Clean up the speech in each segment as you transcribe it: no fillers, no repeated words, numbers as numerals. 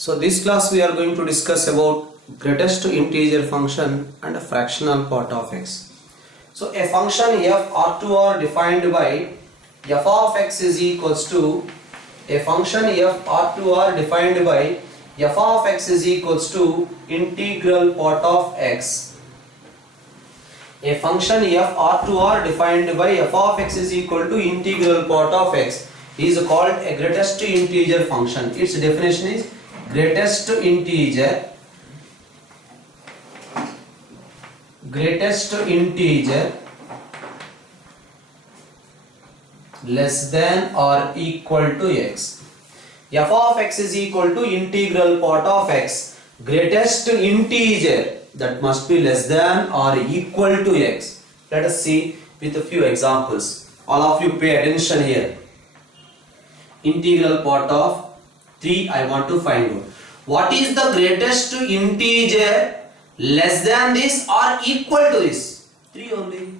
So this class we are going to discuss about greatest integer function and a fractional part of x. So a function f R2R defined by f of x is equals to a function f R2R defined by f of x is equals to integral part of x. A function f R2R defined by f of x is equal to integral part of x is called a greatest integer function. Its definition is greatest integer less than or equal to x. F of x is equal to integral part of x. Greatest integer that must be less than or equal to x. Let us see with a few examples. All of you pay attention here. Integral part of 3 I want to find out. What is the greatest integer less than this or equal to this? 3 only.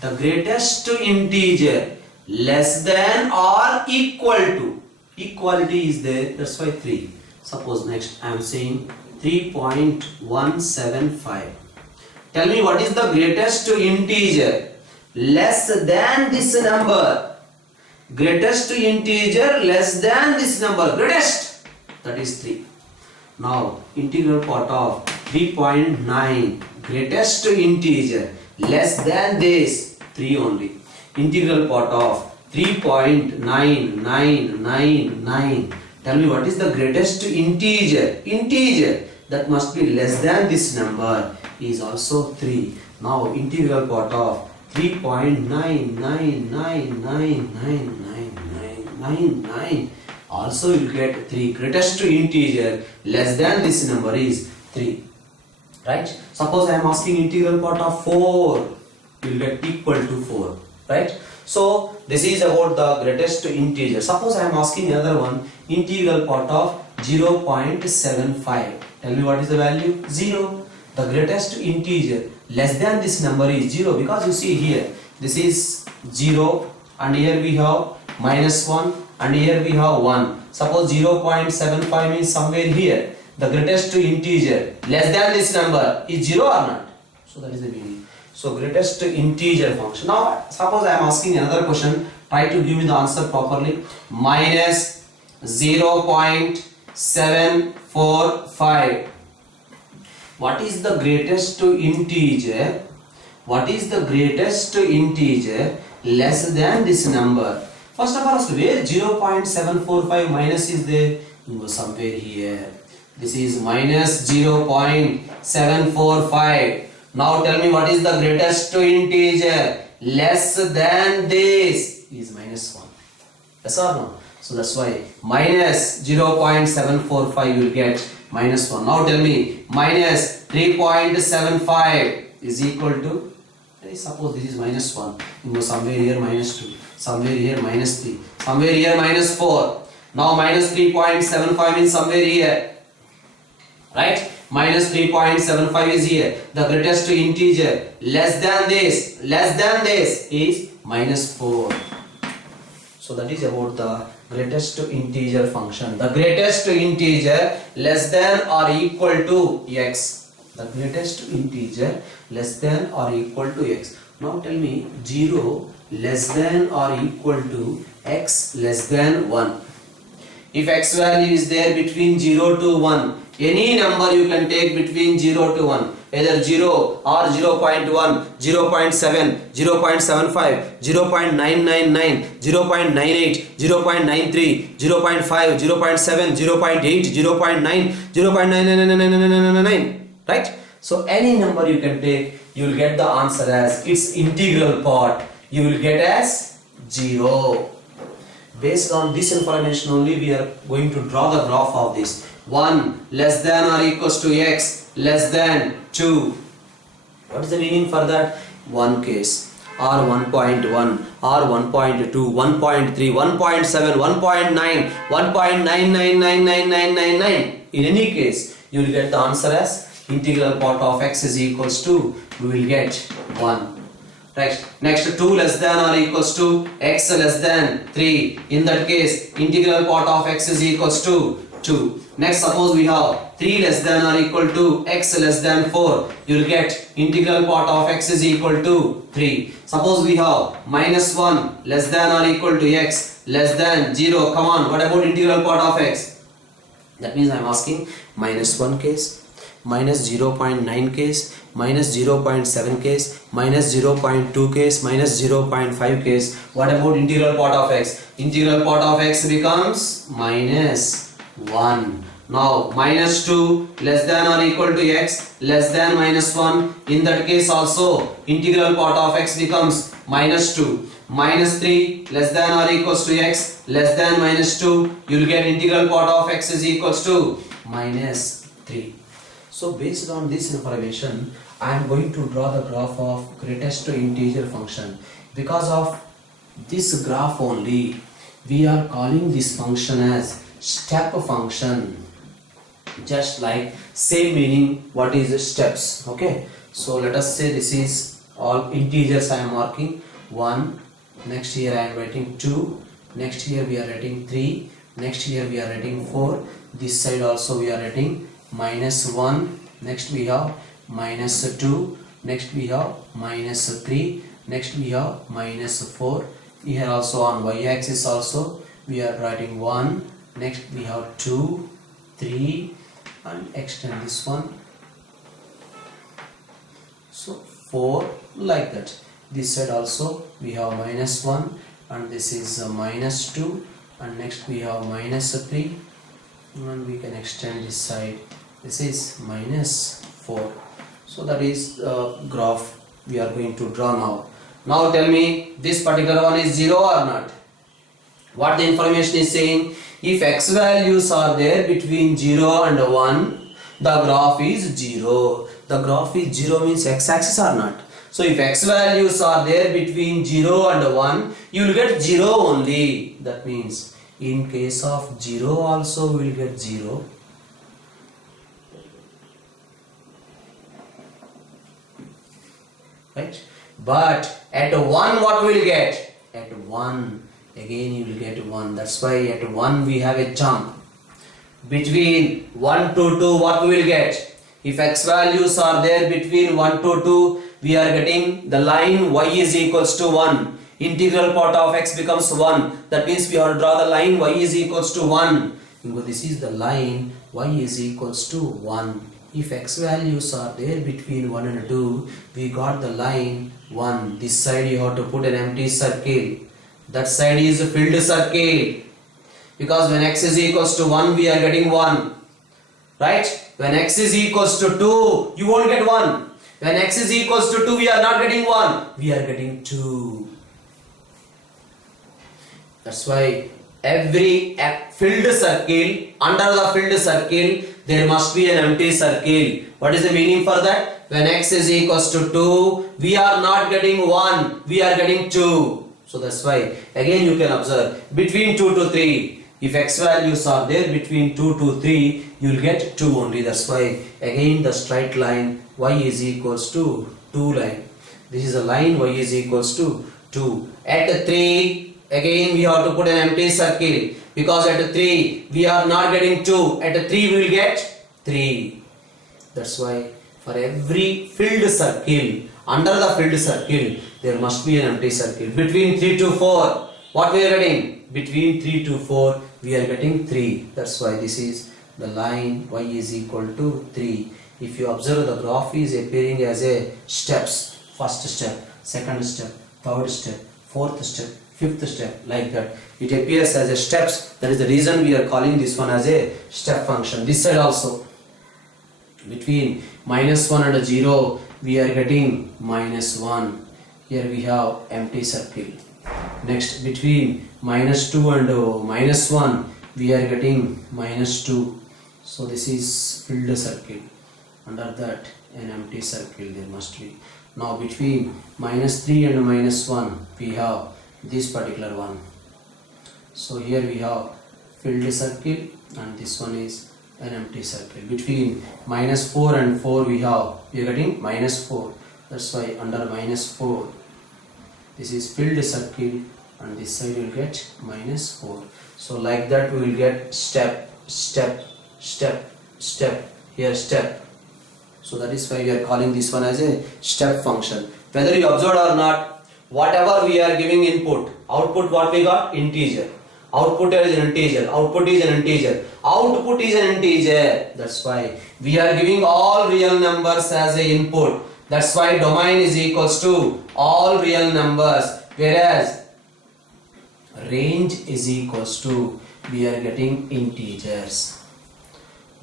The greatest integer less than or equal to. Equality is there, that's why 3. Suppose next I am saying 3.175. Tell me what is the greatest integer less than this number. Greatest integer less than this number. Greatest, that is 3. Now integral part of 3.9. Greatest integer less than this 3 only. Integral part of 3.9999. Tell me what is the greatest integer. Integer that must be less than this number is also 3. Now integral part of 3.9999999 also you get 3. Greatest integer less than this number is 3. Right? Suppose I am asking integral part of 4. You will get equal to 4. Right? So this is about the greatest integer. Suppose I am asking another one, integral part of 0.75. Tell me what is the value? 0. The greatest integer less than this number is 0, because you see here this is 0 and here we have minus 1 and here we have 1. Suppose 0.75 means somewhere here. The greatest integer less than this number is 0 or not? So that is the meaning. So greatest integer function. Now suppose I am asking another question. Try to give me the answer properly. Minus 0.745. What is the greatest integer? What is the greatest integer less than this number? First of all, where 0.745 minus is there? You go somewhere here. This is minus 0.745. Now tell me what is the greatest integer less than this is minus 1. Yes or no? So that's why minus 0.745 you will get minus 1. Now tell me minus 3.75 is equal to, suppose this is minus 1. You go somewhere here minus 2, somewhere here minus 3, somewhere here minus 4. Now minus 3.75 means somewhere here. Right? Minus 3.75 is here. The greatest integer less than this is minus 4. So that is about the greatest integer function. The greatest integer less than or equal to x. The greatest integer less than or equal to x. Now tell me 0 less than or equal to x less than 1. If x value is there between 0 to 1, any number you can take between 0 to 1, either 0 or 0.1, 0.7, 0.75, 0.999, 0.98, 0.93, 0.5, 0.7, 0.8, 0.9, 0.99999, right? So any number you can take, you will get the answer as its integral part. You will get as 0. Based on this information only, we are going to draw the graph of this. 1 less than or equals to x less than 2. What is the meaning for that? One case, or 1.1, or 1.2, 1.3, 1.7, 1.9, 1.9999999. In any case, you will get the answer as integral part of x is equals to, we will get 1. Right. Next, 2 less than or equals to x less than 3. In that case, integral part of x is equals to 2. Next, suppose we have 3 less than or equal to x less than 4. You will get integral part of x is equal to 3. Suppose we have minus 1 less than or equal to x less than 0. Come on, what about integral part of x? That means I am asking minus 1 case, minus 0.9 case, minus 0.7 case, minus 0.2 case, minus 0.5 case. What about integral part of x? Integral part of x becomes minus 1. Now minus 2 less than or equal to x less than minus 1. In that case also integral part of x becomes minus 2. Minus 3 less than or equals to x less than minus 2. You will get integral part of x is equals to minus 3. So based on this information, I am going to draw the graph of greatest integer function. Because of this graph only, we are calling this function as step function. Just like same meaning what is steps. Okay. So let us say this is all integers I am marking. 1. Next here I am writing 2. Next here we are writing 3. Next here we are writing 4. This side also we are writing minus 1. Next we have minus 2. Next we have minus 3. Next we have minus 4. Here also on y-axis also we are writing 1. Next we have 2, 3 and extend this one. So 4 like that. This side also we have minus 1 and this is minus 2 and next we have minus 3 and we can extend this side. This is minus 4. So that is the graph we are going to draw now. Now tell me, this particular one is 0 or not? What the information is saying? If x values are there between 0 and 1, the graph is 0. The graph is 0 means x-axis or not? So if x values are there between 0 and 1, you will get 0 only. That means in case of 0 also we will get 0. Right? But at 1 what we will get? At 1 again you will get 1. That's why at 1 we have a jump. Between 1 to 2 what we will get? If x values are there between 1 to 2, we are getting the line y is equals to 1. Integral part of x becomes 1. That means we have to draw the line y is equals to 1. This is the line y is equals to 1. If x values are there between 1 and 2, we got the line 1. This side you have to put an empty circle. That side is a filled circle. Because when x is equals to 1, we are getting 1. Right? When x is equals to 2, you won't get 1. When x is equals to 2, we are not getting 1. We are getting 2. That's why every filled circle, under the filled circle, there must be an empty circle. What is the meaning for that? When x is equals to 2, we are not getting 1. We are getting 2. So that's why, again you can observe, between 2 to 3. If x values are there between 2 to 3, you will get 2 only. That's why again the straight line y is equals to 2 line. This is a line y is equals to 2. At 3, again we have to put an empty circle. Because at 3, we are not getting 2. At 3, we will get 3. That's why for every filled circle, under the filled circle, there must be an empty circle. Between 3 to 4, what we are getting? Between 3 to 4, we are getting 3. That's why this is the line y is equal to 3. If you observe, the graph is appearing as a steps. First step, second step, third step, fourth step, fifth step, like that. It appears as a steps. That is the reason we are calling this one as a step function. This side also, between minus 1 and 0, we are getting minus 1. Here we have empty circle. Next, between minus 2 and minus 1, we are getting minus 2. So this is filled circle. Under that, an empty circle there must be. Now between minus 3 and minus 1, we have this particular one. So here we have filled circle and this one is an empty circle. Between minus 4 and 4, we are getting minus 4. That's why under minus 4, this is filled circle and this side will get minus 4. So like that we will get step step, step, step, here step. So that is why we are calling this one as a step function. Whether you observed or not, whatever we are giving input, output what we got? Integer. Output is an integer. Output is an integer. Output is an integer. That's why we are giving all real numbers as a input. That's why domain is equals to all real numbers, whereas range is equals to we are getting integers.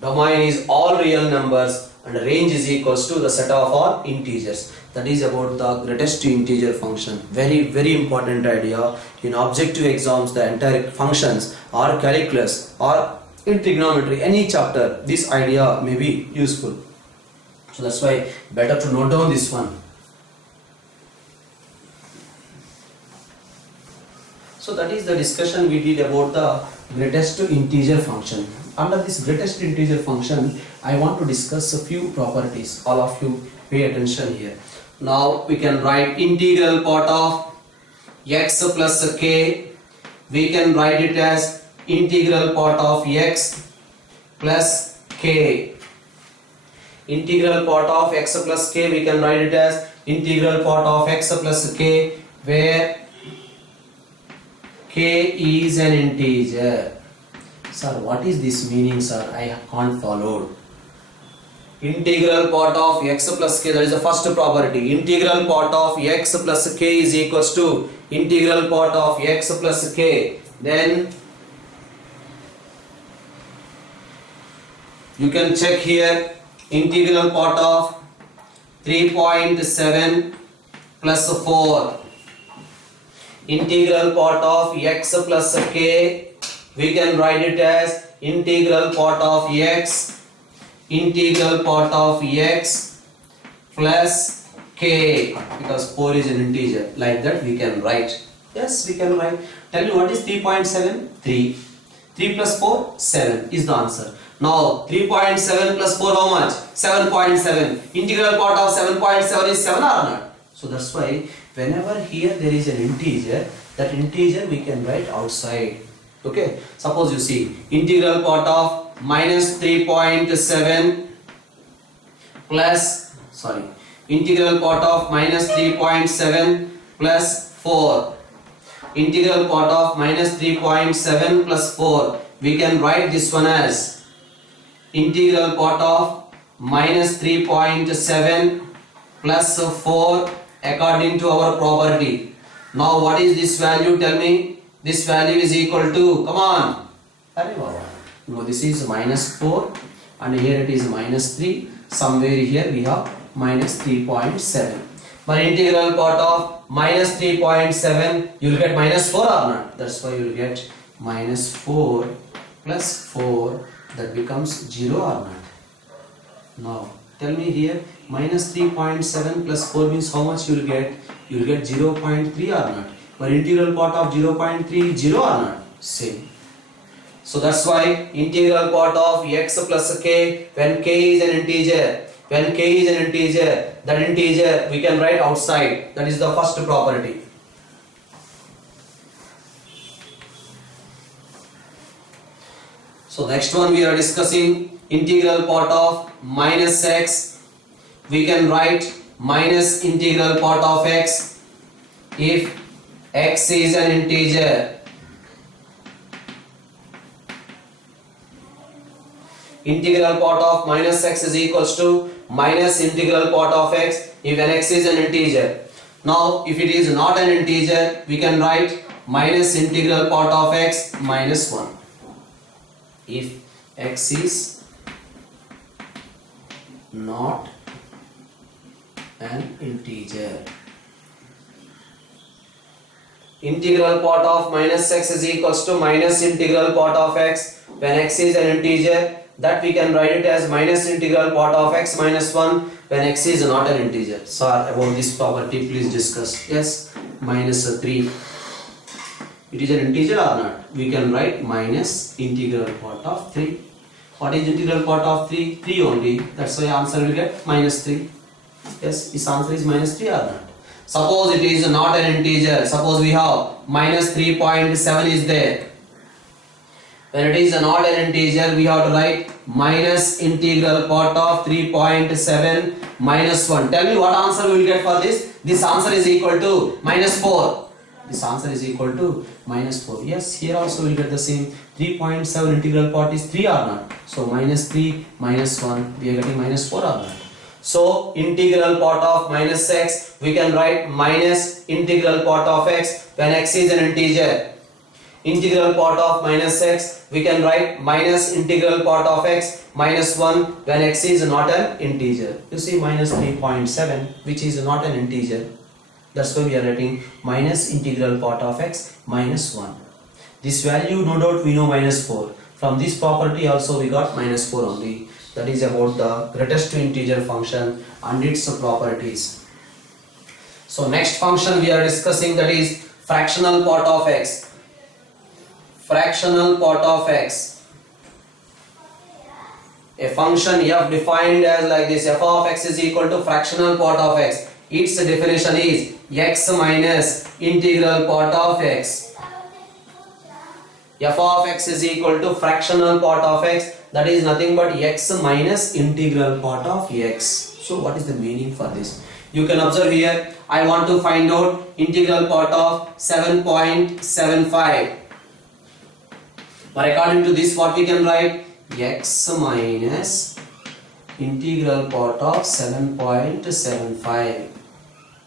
Domain is all real numbers and range is equals to the set of all integers. That is about the greatest to integer function. Very important idea. In objective exams, the entire functions or calculus or in trigonometry, any chapter, this idea may be useful. So that's why better to note down this one. So that is the discussion we did about the greatest to integer function. Under this greatest integer function, I want to discuss a few properties. All of you pay attention here. Now we can write integral part of x plus k. We can write it as integral part of x plus k. Integral part of x plus k, we can write it as integral part of x plus k, where k is an integer. Sir, what is this meaning, sir? I can't follow. Integral part of x plus k, that is the first property. Integral part of x plus k is equals to integral part of x plus k. Then you can check here, integral part of 3.7 plus 4. Integral part of x plus k, we can write it as integral part of x, integral part of x plus k, because 4 is an integer. Like that we can write. Yes, we can write. Tell me what is 3.7? 3. 3 plus 4? 7 is the answer. Now 3.7 plus 4 how much? 7.7. Integral part of 7.7 is 7 or not? So that's why whenever here there is an integer, that integer we can write outside. Okay, suppose you see integral part of minus 3.7 plus, integral part of minus 3.7 plus 4. Integral part of minus 3.7 plus 4. We can write this one as integral part of minus 3.7 plus 4 according to our property. Now what is this value? Tell me. This value is equal to, come on. No, this is minus 4 and here it is minus 3. Somewhere here we have minus 3.7. But integral part of minus 3.7, you will get minus 4 or not? That's why you will get minus 4 plus 4, that becomes 0 or not? Now tell me here, minus 3.7 plus 4 means how much you will get? You will get 0.3 or not? But integral part of 0.3 0 or not? Same. So that's why integral part of x plus k, when k is an integer, that integer we can write outside. That is the first property. So next one we are discussing integral part of minus x. We can write minus integral part of x if x is an integer. Integral part of minus x is equals to minus integral part of x if an x is an integer. Now if it is not an integer, we can write minus integral part of x minus 1 if x is not an integer. Integral part of minus x is equals to minus integral part of x when x is an integer. That we can write it as minus integral part of x minus 1 when x is not an integer. So about this property please discuss. Yes, minus 3. It is an integer or not? We can write minus integral part of 3. What is integral part of 3? 3 only. That's why answer will get minus 3. Yes, this answer is minus 3 or not? Suppose it is not an integer. Suppose we have minus 3.7 is there. When it is not an integer, we have to write minus integral part of 3.7 minus 1. Tell me what answer we will get for this. This answer is equal to minus 4. This answer is equal to minus 4. Yes, here also we will get the same. 3.7 integral part is 3 or not. So minus 3 minus 1, we are getting minus 4 or not. So integral part of minus x, we can write minus integral part of x when x is an integer. Integral part of minus x, we can write minus integral part of x minus 1 when x is not an integer. You see minus 3.7 which is not an integer. That's why we are writing minus integral part of x minus 1. This value no doubt we know minus 4. From this property also we got minus 4 only. That is about the greatest to integer function and its properties. So next function we are discussing, that is fractional part of x. Fractional part of x. A function f defined as like this: f of x is equal to fractional part of x. Its definition is x minus integral part of x. F of x is equal to fractional part of x, that is nothing but x minus integral part of x. So what is the meaning for this? You can observe here, I want to find out integral part of 7.75. But according to this, what we can write? X minus integral part of 7.75,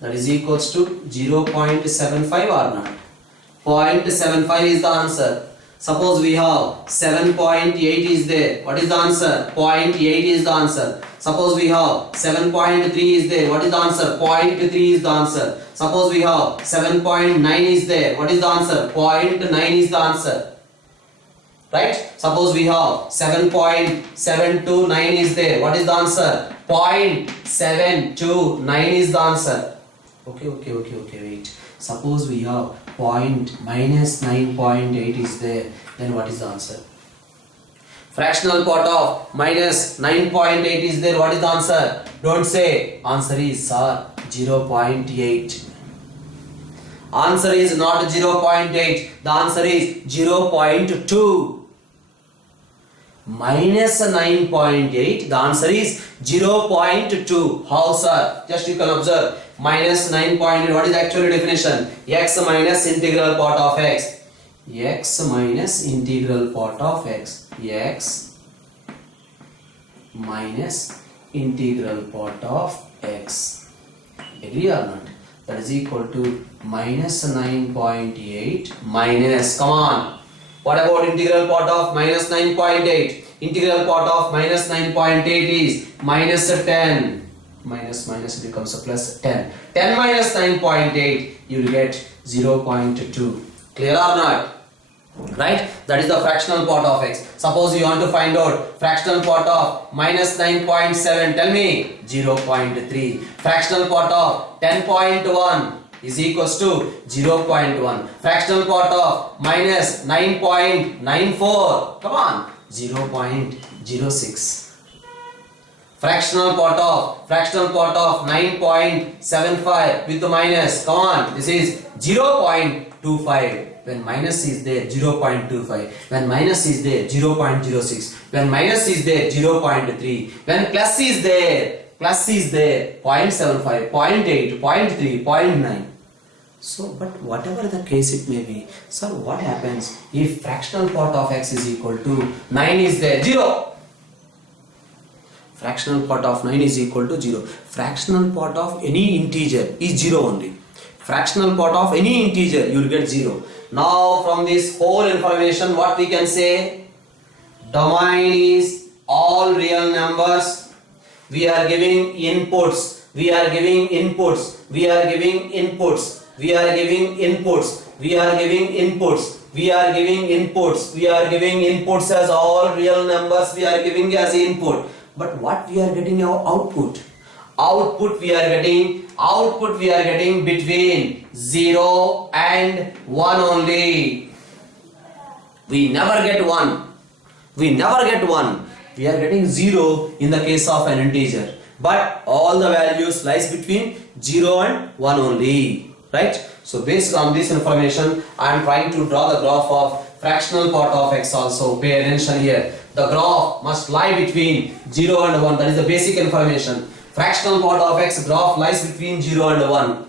that is equals to 0.75 or not? 0.75 is the answer. Suppose we have 7.8 is there. What is the answer? 0.8 is the answer. Suppose we have 7.3 is there. What is the answer? 0.3 is the answer. Suppose we have 7.9 is there. What is the answer? 0.9 is the answer. Right? Suppose we have 7.729 is there. What is the answer? 0.729 is the answer. Okay, wait. Suppose we have minus 9.8 is there. Then what is the answer? Fractional part of minus 9.8 is there. What is the answer? Don't say. Answer is 0.8. Answer is not 0.8. The answer is 0.2. Minus 9.8. The answer is 0.2. How, sir? Just you can observe. Minus 9.8. What is the actual definition? X minus integral part of x. X minus integral part of x. X minus integral part of x. Agree or not? That is equal to minus 9.8 minus, come on. What about integral part of minus 9.8? Integral part of minus 9.8 is minus 10. Minus becomes a plus 10. 10 minus 9.8, you will get 0.2. Clear or not? Right? That is the fractional part of x. Suppose you want to find out fractional part of minus 9.7. Tell me 0.3. Fractional part of 10.1 is equals to 0.1. Fractional part of minus 9.94. Come on, 0.06. Fractional part of 9.75 with the minus. Come on, this is 0.25. When minus is there, 0.25. When minus is there, 0.06. When minus is there, 0.3. When plus is there, 0.75, 0.8, 0.3, 0.9. So, but whatever the case it may be, sir, what happens if fractional part of x is equal to 9 is there? 0. Fractional part of 9 is equal to 0. Fractional part of any integer is 0 only. Fractional part of any integer, you will get 0. Now from this whole information, what we can say? Domain is all real numbers. We are giving inputs. We are giving inputs. We are giving inputs. We are giving inputs. We are giving inputs. We are giving inputs. We are giving inputs as all real numbers. We are giving as input. But what we are getting our output? Output we are getting between 0 and 1 only. We never get 1. We never get 1. We are getting 0 in the case of an integer. But all the values lies between 0 and 1 only. Right? So based on this information, I am trying to draw the graph of fractional part of x also. Pay attention here. The graph must lie between 0 and 1. That is the basic information. Fractional part of x graph lies between 0 and 1.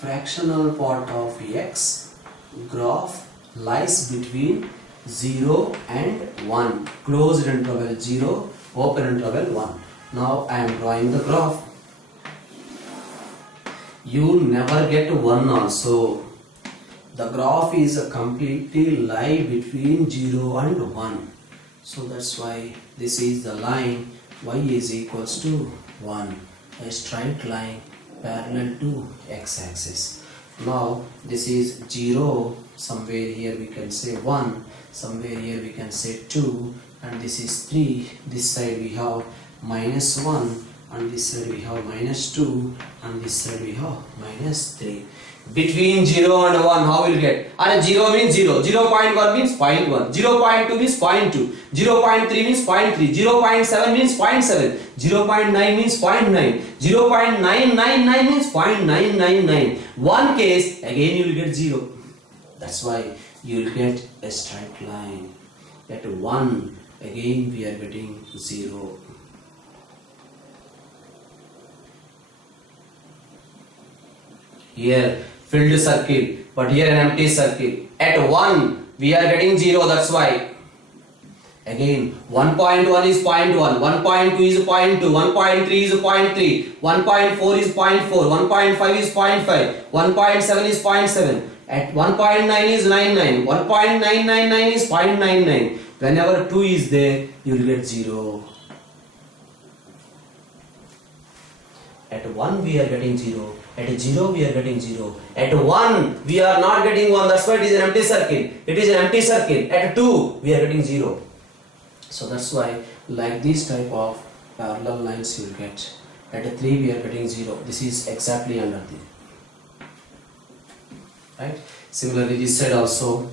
Fractional part of x graph lies between 0 and 1. Closed interval 0, open interval 1. Now I am drawing the graph. You never get 1 also. The graph is a completely lie between 0 and 1. So that's why this is the line y is equals to 1. A straight line parallel to x-axis. Now this is 0, somewhere here we can say 1, somewhere here we can say 2, and this is 3. This side we have minus 1, and this side we have minus 2, and this side we have minus 3. Between 0 and 1, how will you get? And 0 means 0, 0.1 means 0.1, 0.2 means 0.2, 0.3 means 0.3, 0.7 means 0.7, 0.9 means 0.9, 0.999 means 0.999. One case, again you will get 0. That's why you will get a straight line. At 1, again we are getting 0. Here filled circle, but here an empty circle. At 1 we are getting 0, that's why. Again 1.1 is 0.1, 1.2 is 0.2, 1.3 is 0.3, 1.4 is 0.4, 1.5 is 0.5, 1.7 is 0.7. At 1.9 is 99, 1.999 is 0.99. Whenever 2 is there, you will get 0. At 1 we are getting 0. At 0 we are getting 0. At 1 we are not getting 1. That's why it is an empty circle. It is an empty circle. At 2 we are getting 0. So that's why like this type of parallel lines you will get. At 3 we are getting 0. This is exactly under the. Right? Similarly this side also.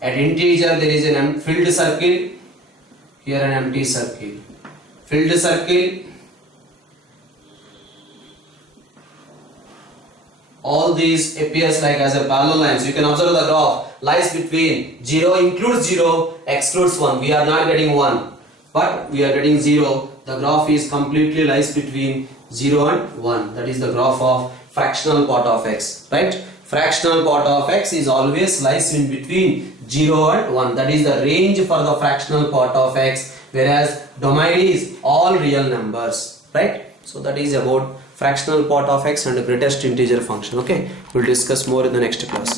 At integer there is an filled circle. Here an empty circle. Filled circle. All these appears like as a parallel lines. You can observe the graph lies between 0 includes 0, excludes 1. We are not getting 1, but we are getting 0. The graph is completely lies between 0 and 1. That is the graph of fractional part of x, right? Fractional part of x is always lies in between 0 and 1. That is the range for the fractional part of x, whereas domain is all real numbers, right? So that is about fractional part of x and greatest integer function. Okay, we'll discuss more in the next class.